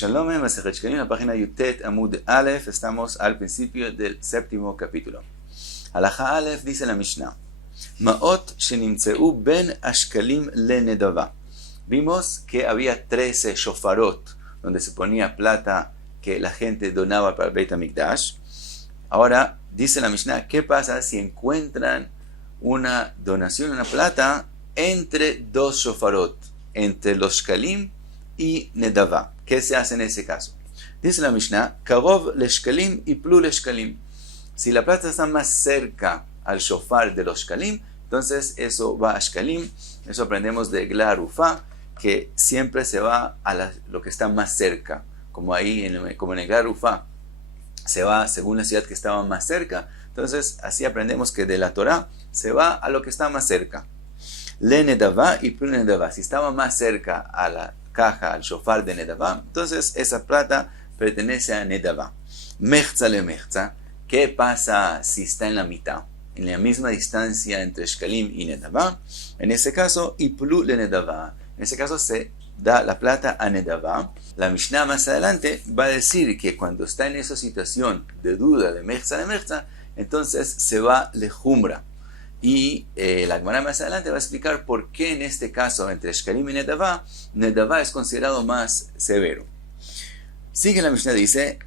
Shalom, Masechet Shkalim, la página Yutet Amud Aleph, estamos al principio del séptimo capítulo. Halacha Aleph dice la Mishnah, Ma'ot shenimtzeu ben ashkalim le nedava. Vimos que había 13 shofarot, donde se ponía plata que la gente donaba para el Beit HaMikdash. Ahora, dice la Mishnah, ¿qué pasa si encuentran una donación, una plata, entre dos shofarot, entre los shkalim y nedava? ¿Qué se hace en ese caso? Dice la Mishnah, Karov le shkalim y plu le shkalim. Si la plata está más cerca al shofar de los shkalim, entonces eso va a shkalim. Eso aprendemos de Eglah Arufá, que siempre se va a lo que está más cerca. Como ahí, como en Eglah Arufá, se va según la ciudad que estaba más cerca. Entonces, así aprendemos que de la Torah se va a lo que está más cerca. Le nedava y plu nedava. Si estaba más cerca a la caja, al shofar de nedava, entonces esa plata pertenece a nedava. Mechza le mechza. ¿Qué pasa si está en la mitad? En la misma distancia entre shkalim y nedava. En ese caso, iplu le nedava. En ese caso se da la plata a nedava. La Mishnah más adelante va a decir que cuando está en esa situación de duda de mechza le mechza, entonces se va lejumra. Y la Gemara más adelante va a explicar por qué en este caso entre shkalim y nedava, nedava es considerado más severo. Sigue la Mishnah, dice,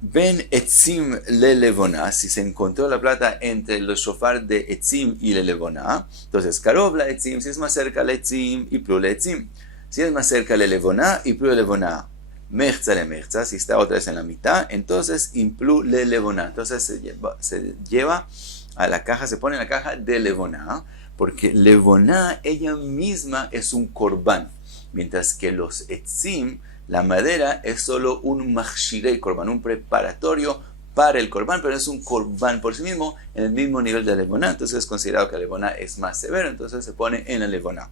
Ben etzim le levona, si se encontró la plata entre los shofar de etzim y le levona, entonces karov la etzim, si es más cerca le etzim y plu le etzim, si es más cerca le levona y plu le levona, mechza le mechza, si está otra vez en la mitad, entonces implu le levona, entonces se lleva a la caja, se pone en la caja de levoná, porque levoná ella misma es un korban, mientras que los etzim, la madera, es solo un machshirei korban, un preparatorio para el korban, pero es un korban por sí mismo, en el mismo nivel de levoná, entonces es considerado que la levoná es más severo, entonces se pone en la levoná.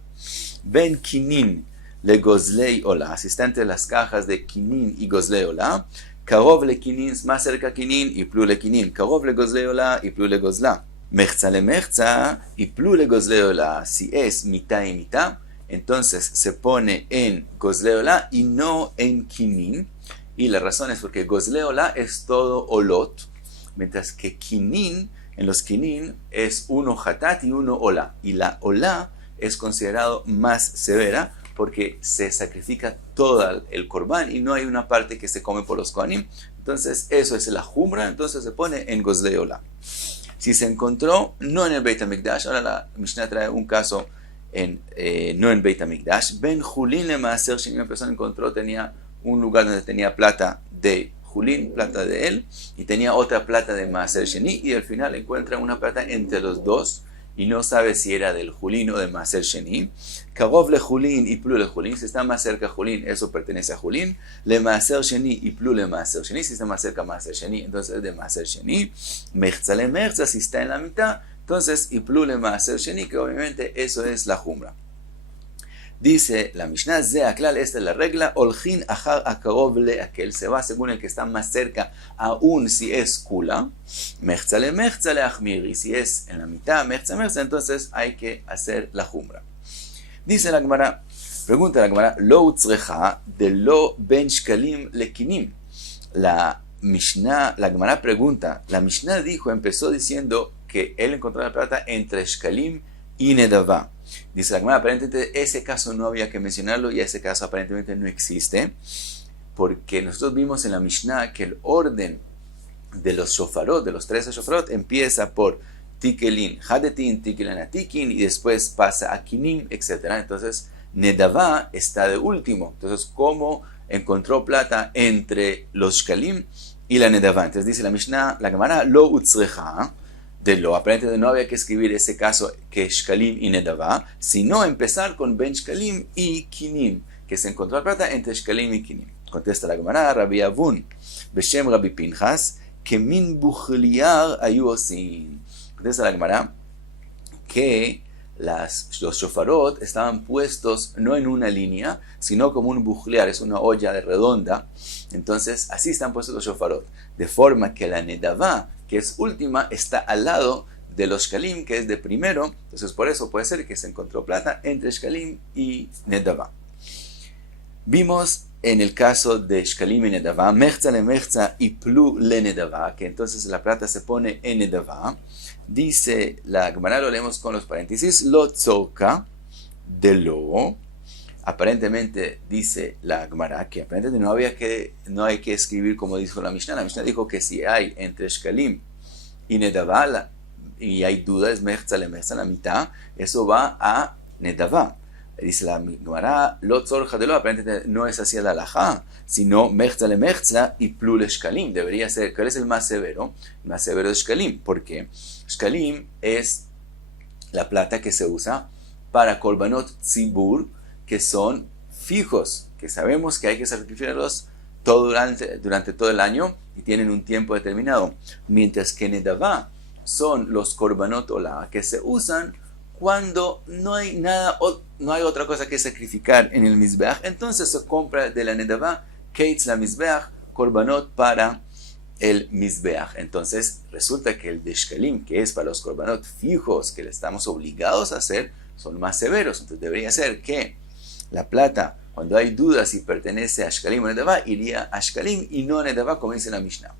Ben kinin le gozlei ola, si está entre las cajas de kinin y gozlei ola, Karov le kinin, más cerca kinin y plu le kinin. Karov le gozle ola y plu le gozla. Mechza le mechza y plu le gozle ola. Si es mitad y mitad, entonces se pone en gozle ola y no en kinin. Y la razón es porque gozle ola es todo olot, mientras que kinin, en los kinin, es uno hatat y uno ola. Y la ola es considerado más severa, porque se sacrifica todo el korban y no hay una parte que se come por los kohanim. Entonces eso es la jumra, entonces se pone en gozlei ola. Si se encontró no en el Beit HaMikdash, ahora la Mishnah trae un caso no en Beit HaMikdash, Ben Julin le maaser sheni, una persona encontró, tenía un lugar donde tenía plata de Julin, plata de él, y tenía otra plata de maaser sheni, y al final encuentra una plata entre los dos, y no sabe si era del Julín o de Maaser Sheni. Karov le Julín y plu le Julín, si está más cerca Julín, eso pertenece a Julín. Le Maaser Sheni y plu le Maaser Sheni, si está más cerca Maaser Sheni, entonces es de Maaser Sheni. Mechza le mechza, si está en la mitad, entonces y plu le Maaser Sheni, que obviamente eso es la jumra. Dice la Mishnah, Zeaklal, esta es la regla, Olchin achar akarov le aquel, se va según el que está más cerca, aún si es kula, mechza le achmir, y si es en la mitad, mechza, entonces hay que hacer la jumra. Dice la Gemara, pregunta la Gemara, lo utzrecha de lo ben shkalim le kinim. La Gemara pregunta, la Mishnah empezó diciendo que él encontró la plata entre shkalim y nedava. Dice la Gemara, aparentemente ese caso no había que mencionarlo y ese caso aparentemente no existe, porque nosotros vimos en la Mishnah que el orden de los shofarot, de los 13 shofarot, empieza por tikelin, hadetin, tikelin atikin, y después pasa a kinim, etc. Entonces, nedava está de último. Entonces, ¿cómo encontró plata entre los shkalim y la nedava? Entonces dice la Mishnah, la Gemara, lo utzrecha, de lo aparentemente no había que escribir ese caso que shkalim y nedava, sino empezar con ben shkalim y kinim, que se encontró la plata entre shkalim y kinim. Contesta la Gemara, Rabbi Avun, Beshem Rabbi Pinchas, que min buchliar ayu osin. Contesta la Gemara que los shofarot estaban puestos no en una línea, sino como un buchliar, es una olla de redonda. Entonces así están puestos los shofarot, de forma que la nedava, que es última, está al lado de los shkalim, que es de primero. Entonces por eso puede ser que se encontró plata entre shkalim y nedava. Vimos en el caso de Shkalim y Nedavá, Mechza le Mechza y Plu le Nedavá, que entonces la plata se pone en Nedavá, dice la Gemara, lo leemos con los paréntesis, Lo tzorka de lo, aparentemente dice la Gemara, que aparentemente no hay que escribir como dijo la Mishnah dijo que si hay entre Shkalim y Nedavá, y hay dudas, Mechza le Mechza, la mitad, eso va a Nedavá. Dice la Gemara, Lo tzorka de lo, aparentemente no es así la halajá, sino Mechza le Mechza y Plu le Shkalim. Debería ser, ¿cuál es el más severo? El más severo es Shkalim. ¿Por qué? Shkalim es la plata que se usa para Korbanot Tzibur, que son fijos, que sabemos que hay que sacrificarlos durante todo el año y tienen un tiempo determinado. Mientras que Nedavá son los Korbanot Olá, que se usan cuando no hay nada, no hay otra cosa que sacrificar en el Mizbeach, entonces se compra de la Nedavá, Keitz la Mizbeach, Korbanot para el Mizbeach. Entonces resulta que el de Shkalim, que es para los Korbanot fijos, que le estamos obligados a hacer, son más severos. Entonces debería ser que la plata, cuando hay dudas si pertenece a Shkalim o Nedavá, iría a Shkalim y no a Nedavá, como dice la Mishnah.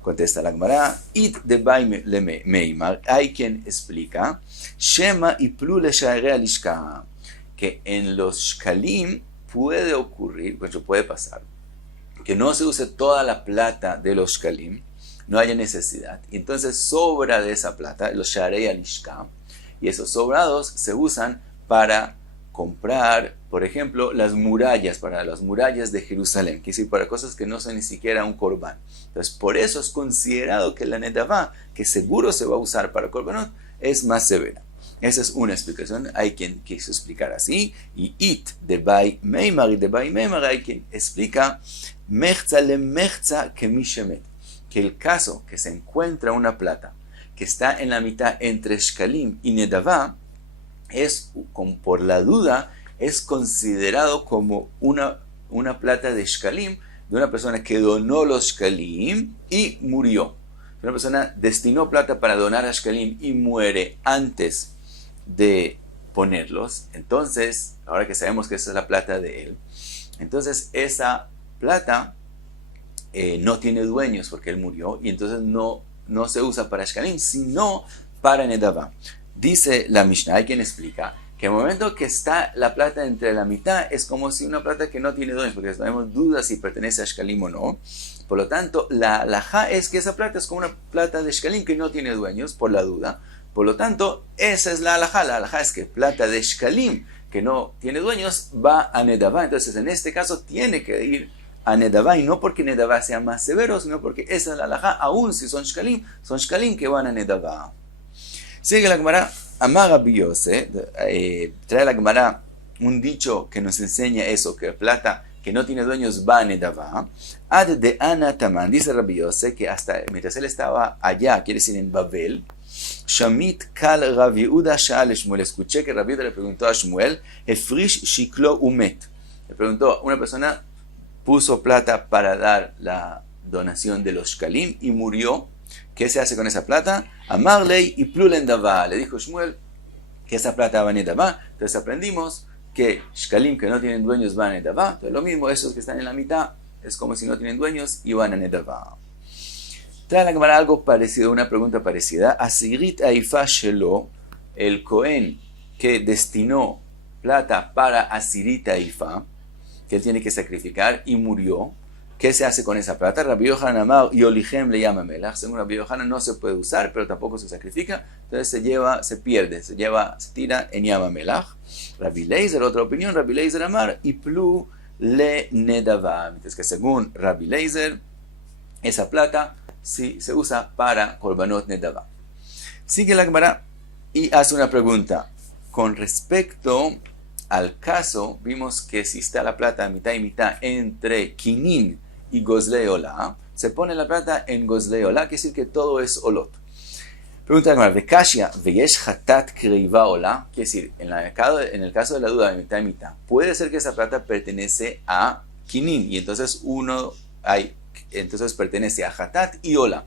Contesta la Gemara, It de Bai le Meimar, hay quien explica, Shema y Plu le Shaere alishka, que en los Shkalim puede ocurrir, pues puede pasar, que no se use toda la plata de los Shkalim, no haya necesidad, y entonces sobra de esa plata, los Shaere alishka, y esos sobrados se usan para comprar, por ejemplo, para las murallas de Jerusalén, que es decir, para cosas que no son ni siquiera un corbán. Entonces, por eso es considerado que la Nedavá, que seguro se va a usar para Korbanot, es más severa. Esa es una explicación, hay quien quiso explicar así, y It de Bai Meimar, hay quien explica Mechza le Mechza que Mishemet, que el caso que se encuentra una plata que está en la mitad entre Shkalim y Nedavá, por la duda, es considerado como una plata de Shkalim, de una persona que donó los Shkalim y murió. Una persona destinó plata para donar a Shkalim y muere antes de ponerlos. Entonces, ahora que sabemos que esa es la plata de él, entonces esa plata no tiene dueños porque él murió y entonces no se usa para Shkalim, sino para Nedavá. Dice la Mishnah, hay quien explica que el momento que está la plata entre la mitad es como si una plata que no tiene dueños, porque tenemos dudas si pertenece a Shkalim o no. Por lo tanto, la halajá es que esa plata es como una plata de Shkalim que no tiene dueños, por la duda. Por lo tanto, esa es la halajá. La halajá es que plata de Shkalim que no tiene dueños va a Nedavá. Entonces, en este caso, tiene que ir a Nedavá, y no porque Nedavá sea más severo, sino porque esa es la halajá, aún si son Shkalim que van a Nedavá. Sigue la Gemara, Amar Rabbi Yose, trae la Gemara un dicho que nos enseña eso, que plata que no tiene dueños va a Nedavá. Ad de Ana Taman, dice Rabbi Yose, que hasta mientras él estaba allá, quiere decir en Babel, Shamit Kal Rabbi Yehuda Sha'al Shmuel, escuché que Rabbi Yehuda le preguntó a Shmuel, Efrish Shiklo Umet, le preguntó, una persona puso plata para dar la donación de los Shkalim y murió. ¿Qué se hace con esa plata? Amarlei y Plulendavá. Le dijo Shmuel que esa plata va a Nedavá. Entonces aprendimos que Shkalim que no tienen dueños van a Nedavá. Entonces lo mismo, esos que están en la mitad, es como si no tienen dueños y van a Nedavá. Trae la Gemara algo parecido, una pregunta parecida. Asirit Aifa Shelo, el Cohen que destinó plata para Asirit Aifa, que él tiene que sacrificar y murió. ¿Qué se hace con esa plata? Rabbi Yohanan amar y Olichem le llama melach. Según Rabbi Yohanan no se puede usar, pero tampoco se sacrifica. Entonces se pierde, se tira en llama melach. Rabbi Leizer, otra opinión, Rabbi Leizer amar y Plu le Nedavá. Mientras que según Rabbi Leizer, esa plata sí se usa para Korbanot Nedavá. Sigue la Gemara y hace una pregunta. Con respecto al caso, vimos que si está la plata mitad y mitad entre Kinin y Gozlei Olá, se pone la plata en Gozlei Olá, quiere decir que todo es Olot. Pregunta la Gemara, Vekashia, veyesh hatat kreiva Olá, quiere decir, en el caso de la duda de mitad y mitad, puede ser que esa plata pertenece a Kinin, y entonces entonces pertenece a hatat y Olá.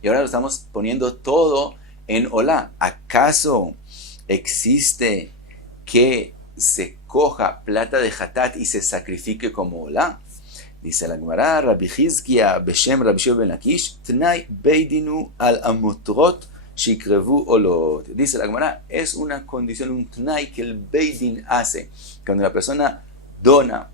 Y ahora lo estamos poniendo todo en Olá. ¿Acaso existe que se coja plata de hatat y se sacrifique como Olá? Dice la Gemara, Rabbi Chizkia Beshem Rabbi Shimon ben Lakish, Tnai Beidinu al Amotrot Shikrevu Olot. Dice la Gemara, es una condición, un Tnai que el Beidin hace. Cuando la persona dona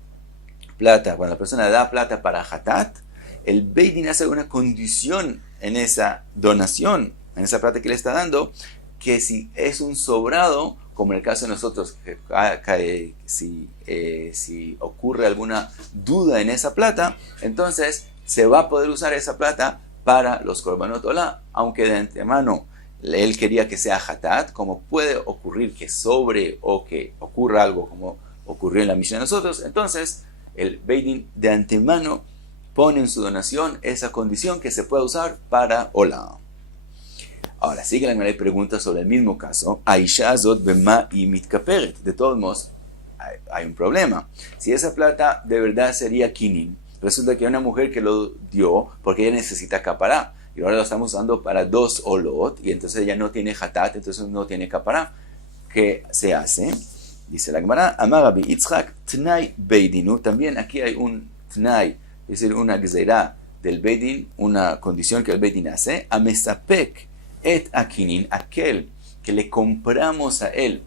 plata, cuando la persona da plata para Hatat, el Beidin hace una condición en esa donación, en esa plata que le está dando, que si es un sobrado, como en el caso de nosotros, si ocurre alguna duda en esa plata, entonces se va a poder usar esa plata para los Korbanot Olá, aunque de antemano él quería que sea Hatat, como puede ocurrir que sobre o que ocurra algo como ocurrió en la Mishnah de nosotros, entonces el Beidin de antemano pone en su donación esa condición que se puede usar para Olá. Ahora, sigue la Gemara y pregunta sobre el mismo caso. Aisha Azot bema y mitkaperet. De todos modos, hay un problema. Si esa plata de verdad sería kinin, resulta que hay una mujer que lo dio porque ella necesita capará. Y ahora lo estamos usando para 2 olot, y entonces ella no tiene hatat, entonces no tiene capará. ¿Qué se hace? Dice la Gemara, Amar Rabbi Yitzchak, Tnai Beidinu. También aquí hay un Tnai, es decir, una gzeirá del Beidin, una condición que el Beidin hace. Amesapek et akinin, aquel que le compramos a él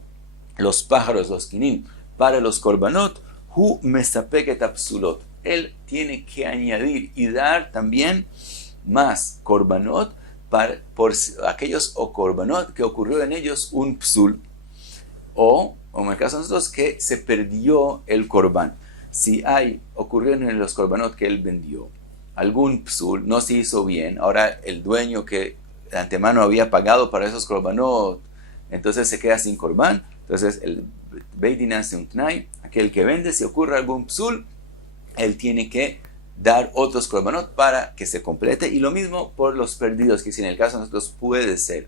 los pájaros, los kinin, para los korbanot, hu mesapek et apsulot. Él tiene que añadir y dar también más korbanot por aquellos o korbanot que ocurrió en ellos un psul, o en el caso de nosotros, que se perdió el korban. Si ocurrió en los korbanot que él vendió algún psul, no se hizo bien, ahora el dueño que de antemano había pagado para esos korbanot, entonces se queda sin korban. Entonces el Beidin hace un tnai, aquel que vende, si ocurre algún psul, él tiene que dar otros korbanot para que se complete, y lo mismo por los perdidos, que si en el caso de nosotros puede ser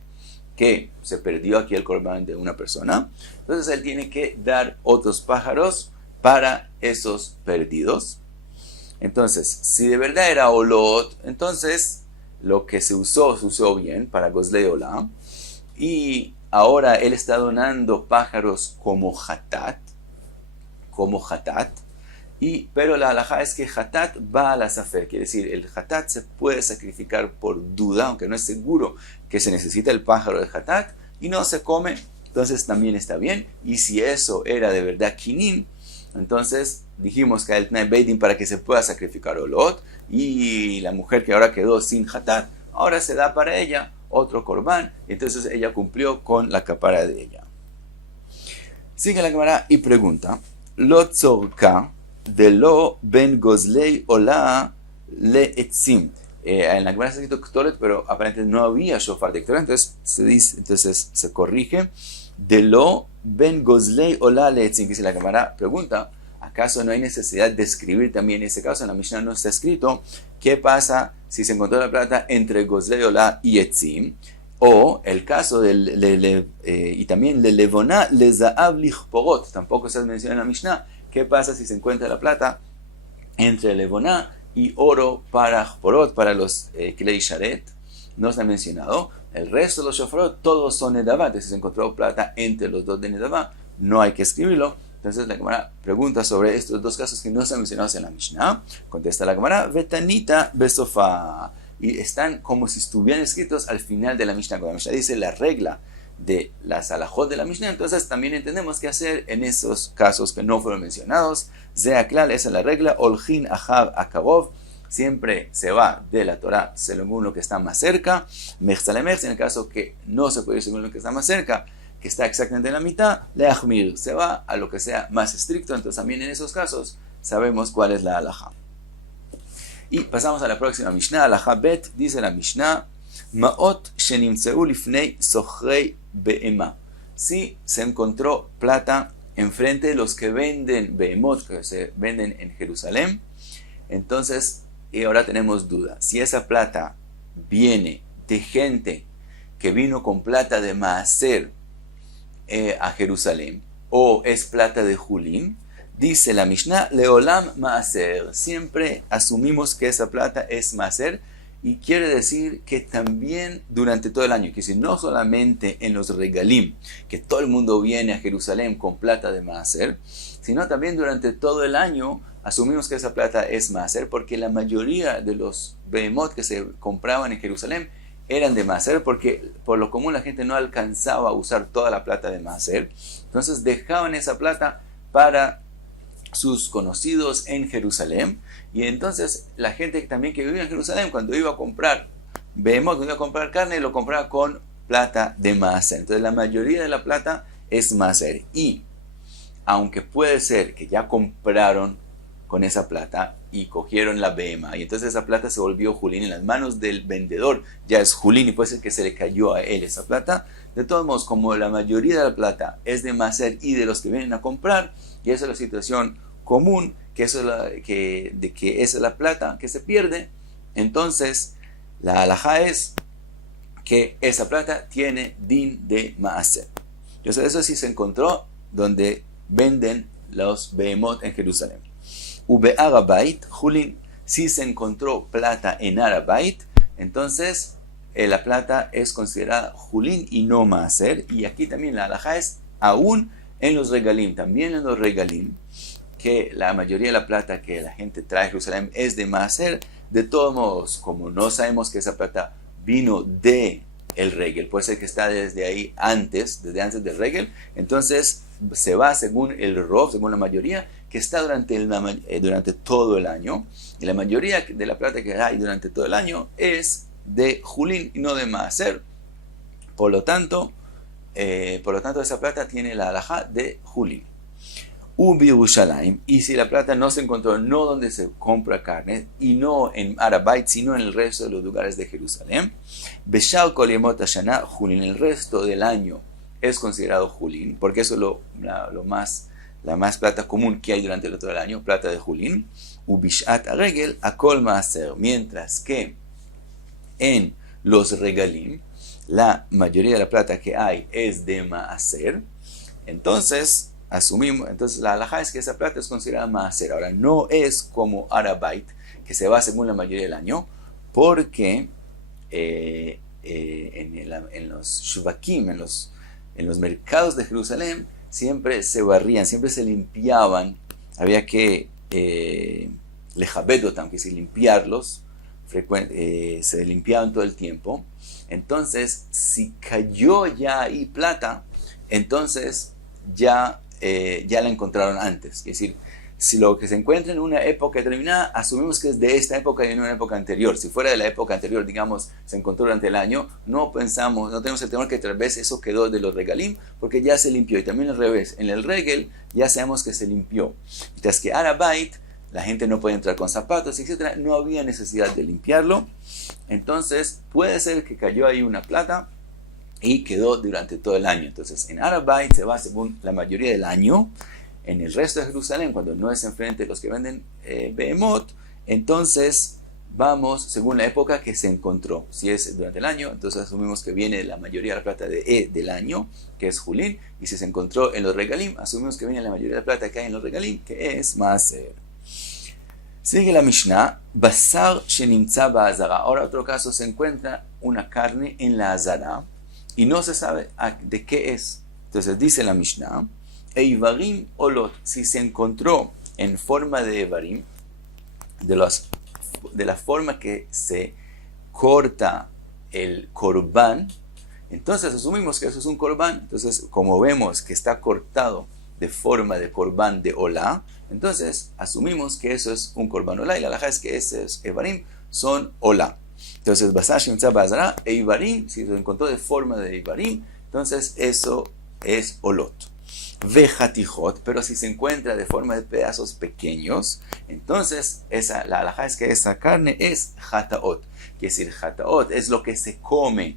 que se perdió aquí el korban de una persona, entonces él tiene que dar otros pájaros para esos perdidos. Entonces, si de verdad era olot, entonces lo que se usó bien para Gozlei Olá, y ahora él está donando pájaros como hatat, pero la halajá es que hatat va a la safek, quiere decir, el hatat se puede sacrificar por duda, aunque no es seguro que se necesita el pájaro de hatat, y no se come, entonces también está bien. Y si eso era de verdad kinin, entonces dijimos que hay el Tnai Beidin para que se pueda sacrificar olot, y la mujer que ahora quedó sin hatat, ahora se da para ella otro korban, y entonces ella cumplió con la capara de ella. Sigue la Gemara y pregunta, Lo tzorka de lo ben Gozlei Olá le etzim. En la Gemara está escrito ktoret, pero aparentemente no había shofar de ktoret, entonces se corrige, de lo ben Gozlei Olá le etzim, que si la Gemara pregunta, ¿acaso no hay necesidad de escribir también ese caso? En la Mishnah no está escrito qué pasa si se encontró la plata entre Gozlei Olá y etzim, o el caso y también le levoná le zaav lichporot, tampoco se menciona en la Mishnah. ¿Qué pasa si se encuentra la plata entre levoná y oro para porot, para los klei sharet? No está mencionado. El resto de los shofarot todos son nedavá. Si se encontró plata entre los dos de nedavá, no hay que escribirlo. Entonces la Gemara pregunta sobre estos dos casos que no están mencionados en la Mishnah. Contesta la Gemara, vetanita besofá. Y están como si estuvieran escritos al final de la Mishnah. Cuando la Mishnah dice la regla de las alajot de la Mishnah, entonces también entendemos qué hacer en esos casos que no fueron mencionados. Zeaklal, esa es la regla. Olhin ahav akarov, siempre se va de la Torah según lo que está más cerca. Mechzalemer, en el caso que no se puede ir según lo que está más cerca, que está exactamente en la mitad, leachmir, se va a lo que sea más estricto. Entonces también en esos casos sabemos cuál es la alajá. Y pasamos a la próxima Mishnah, alajá bet, dice la Mishnah, Maot shenimtzeu lifnei sochrei be'ema. Si se encontró plata enfrente de los que venden be'emot, que se venden en Jerusalén, entonces, y ahora tenemos duda, si esa plata viene de gente que vino con plata de Maaser a Jerusalén, o es plata de Julín, dice la Mishnah, Leolam Maaser, siempre asumimos que esa plata es Maaser, y quiere decir que también durante todo el año, que si no solamente en los regalim, que todo el mundo viene a Jerusalén con plata de maaser, sino también durante todo el año asumimos que esa plata es maaser, porque la mayoría de los behemot que se compraban en Jerusalén eran de maaser, porque por lo común la gente no alcanzaba a usar toda la plata de maaser, entonces dejaban esa plata para sus conocidos en Jerusalén, y entonces la gente también que vivía en Jerusalén, cuando iba a comprar behemot, cuando iba a comprar carne, lo compraba con plata de maaser. Entonces la mayoría de la plata es maaser, y aunque puede ser que ya compraron con esa plata y cogieron la behema, y entonces esa plata se volvió julín en las manos del vendedor, ya es julín y puede ser que se le cayó a él esa plata. De todos modos, como la mayoría de la plata es de maaser y de los que vienen a comprar, y esa es la situación común, que esa es la plata que se pierde, entonces la halajá es que esa plata tiene din de maaser. Entonces eso sí se encontró donde venden los behemot en Jerusalén. Ube Arabait, Julin, si se encontró plata en Arabait, entonces la plata es considerada Julin y no maaser. Y aquí también la halajá es aún en los regalim, también en los regalim, que la mayoría de la plata que la gente trae a Jerusalén es de maaser. De todos modos, como no sabemos que esa plata vino de el regel, puede ser que está desde ahí desde antes del regel, entonces se va según el rob, según la mayoría, que está durante todo el año, y la mayoría de la plata que hay durante todo el año es de julín y no de maaser. Por lo tanto, esa plata tiene la halajá de julín. Ubi Yerushalayim, y si la plata no se encontró no donde se compra carne y no en Arabait, sino en el resto de los lugares de Jerusalén, Beshal Kol Yemot Hashana Julin, el resto del año es considerado Julin, porque eso es la más plata común que hay durante todo el año, plata de Julin. Ubishat Regel Akol Maaser, mientras que en los regalim la mayoría de la plata que hay es de Maaser, entonces la halajá es que esa plata es considerada maaser. Ahora, no es como Arabait, que se va según la mayoría del año, porque en los shuvakim, en los mercados de Jerusalén, siempre se barrían, siempre se limpiaban. Había que lejabedotam, que es limpiarlos, se limpiaban todo el tiempo. Entonces, si cayó ya ahí plata, entonces ya la encontraron antes. Es decir, si lo que se encuentra en una época determinada, asumimos que es de esta época y no de una época anterior. Si fuera de la época anterior, digamos, se encontró durante el año, no tenemos el temor que tal vez eso quedó de los regalim, porque ya se limpió. Y también al revés, en el regel ya sabemos que se limpió. Mientras que Arabait, la gente no puede entrar con zapatos, etc. No había necesidad de limpiarlo. Entonces, puede ser que cayó ahí una plata y quedó durante todo el año. Entonces, en Arabait se va según la mayoría del año. En el resto de Jerusalén, cuando no es enfrente de los que venden behemot, entonces vamos según la época que se encontró. Si es durante el año, entonces asumimos que viene la mayoría de la plata del año, que es Julín, y si se encontró en los regalim, asumimos que viene la mayoría de la plata que hay en los regalim, que es maaser. Sigue la Mishnah, Basar Shenimtza Ba'azara. Ahora otro caso, se encuentra una carne en la azara y no se sabe de qué es. Entonces dice la Mishnah, Eivarim Olot, si se encontró en forma de Eivarim, de la forma que se corta el corbán, entonces asumimos que eso es un corbán. Entonces, como vemos que está cortado de forma de corbán de Olá, entonces asumimos que eso es un corbán Olá, y la halajá es que esos Eivarim son Olá. Entonces, Basar Shenimtza Ba'azara, Eivarim, si se encontró de forma de Eivarim, entonces eso es Olot. Vejatijot, pero si se encuentra de forma de pedazos pequeños, entonces la halajá es que esa carne es Hataot. Quiere decir, Hataot es lo que se come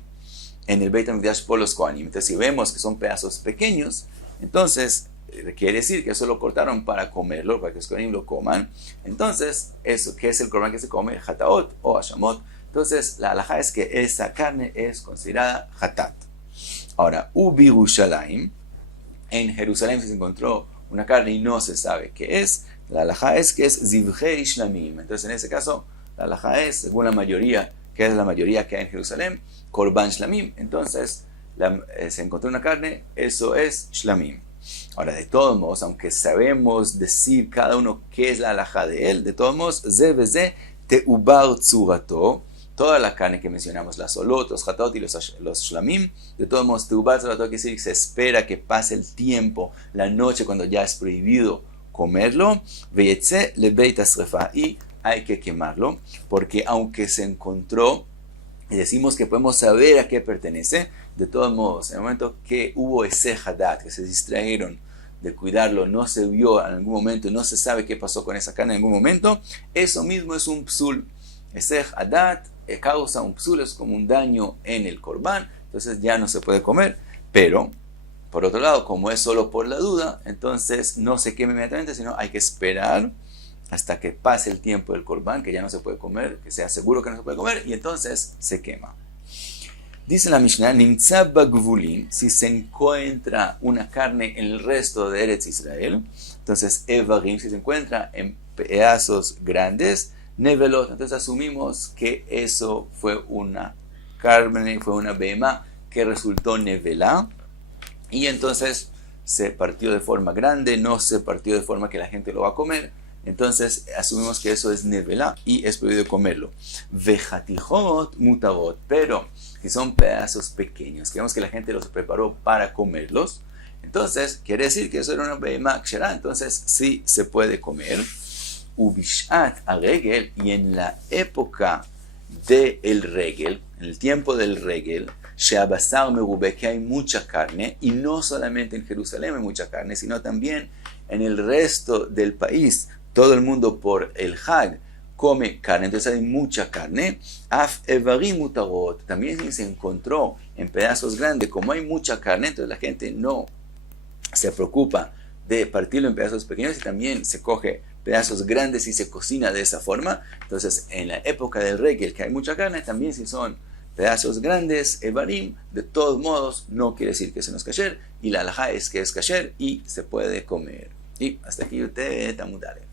en el Beit HaMikdash por los Kohanim. Entonces, si vemos que son pedazos pequeños, entonces quiere decir que eso lo cortaron para comerlo, para que los Kohanim lo coman. Entonces, eso, ¿qué es el corbán que se come? Hataot o Hashamot. Entonces, la halajá es que esa carne es considerada Hatat. Ahora, Ubi Yerushalayim, en Jerusalén se encontró una carne y no se sabe qué es, la halajá es que es Zivchei Shlamim. Entonces, en ese caso, la halajá es, según la mayoría que es la mayoría que hay en Jerusalén, Korban Shlamim, entonces se encontró una carne, eso es Shlamim. Ahora, de todos modos, aunque sabemos decir cada uno qué es la halajá de él, de todos modos, ze veze teubar tzurato, toda la carne que mencionamos, las olot, los hatot y los shlamim, de todos modos, teubar tzurato quiere decir que se espera que pase el tiempo, la noche, cuando ya es prohibido comerlo, veyetze lebeit asrefa, y hay que quemarlo, porque aunque se encontró, y decimos que podemos saber a qué pertenece, de todos modos, en el momento que hubo ese hadat, que se distrajeron de cuidarlo, no se vio en algún momento, no se sabe qué pasó con esa carne en algún momento, eso mismo es un psul. Ese hadat causa un psul, es como un daño en el corbán, entonces ya no se puede comer, pero por otro lado, como es solo por la duda, entonces no se quema inmediatamente, sino hay que esperar hasta que pase el tiempo del corbán, que ya no se puede comer, que sea seguro que no se puede comer, y entonces se quema. Dice la Mishnah, Nimtza bagvulin, si se encuentra una carne en el resto de Eretz Israel, entonces evarim, si se encuentra en pedazos grandes, nevelot, entonces asumimos que eso fue una carne, fue una behemá que resultó nevelá, y entonces se partió de forma grande, no se partió de forma que la gente lo va a comer, entonces asumimos que eso es nevelá y es prohibido comerlo. Vejatijot mutarot, pero si son pedazos pequeños, que vemos que la gente los preparó para comerlos, entonces quiere decir que eso era una behemá ksherá, entonces sí se puede comer. Ubishat aregel, y en la época del regel, en el tiempo del regel, sheabasar merube, que hay mucha carne, y no solamente en Jerusalén hay mucha carne, sino también en el resto del país. Todo el mundo por el Hag come carne, entonces hay mucha carne. Af evarim mutarot, también se encontró en pedazos grandes, como hay mucha carne, entonces la gente no se preocupa de partirlo en pedazos pequeños, y también se coge pedazos grandes y se cocina de esa forma. Entonces en la época del regel, que hay mucha carne, también si son pedazos grandes, evarim, de todos modos no quiere decir que eso no es kasher, y la halajá es que es kasher y se puede comer. Y hasta aquí Yutet Amud Alef.